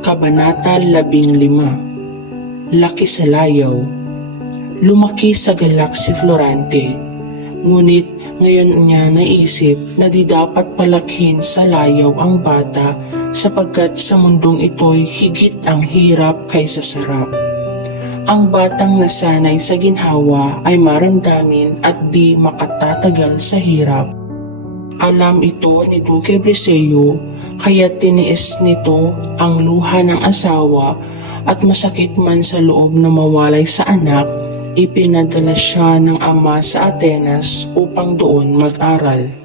Kabanata 15. Laki sa layaw. Lumaki sa galak si Florante, ngunit ngayon niya naisip na di dapat palakhin sa layaw ang bata sapagkat sa mundong ito'y higit ang hirap kaysa sarap. Ang batang nasanay sa ginhawa ay maramdamin at di makatatagal sa hirap. Alam ito ni Duque Briseño, kaya tiniis nito ang luha ng asawa at masakit man sa loob na mawalay sa anak, ipinadala siya ng ama sa Atenas upang doon mag-aral.